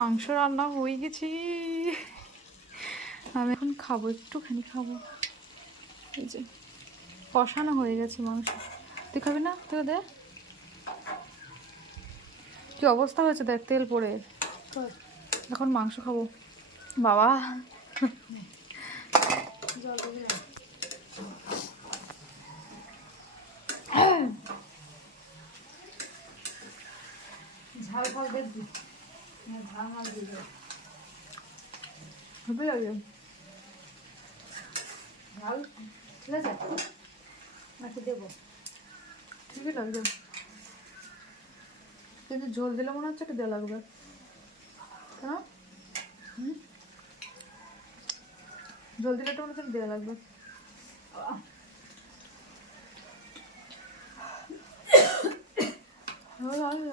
মাংস রান্না হয়ে গেছে, আমি এখন খাবো, একটুখানি খাবো। এই যে কষানো হয়ে গেছে মাংস। তুই খাবি না? তুই দে। কি অবস্থা হয়েছে দেখ, তেল পড়ে। এখন মাংস খাবো বাবা। ঝাল ফল দেখবি, ঝাল মাল দিবে হবে লাগে ঝাল। ঠিক আছে নাকি দেবো? ঠিকই লাগবে, কিন্তু ঝোল দিলে মনে হচ্ছে একটু দেওয়া লাগবে। কেন? ঝোল দিলে একটু মনে হচ্ছে দেওয়া লাগবে। ভালো লাগবে।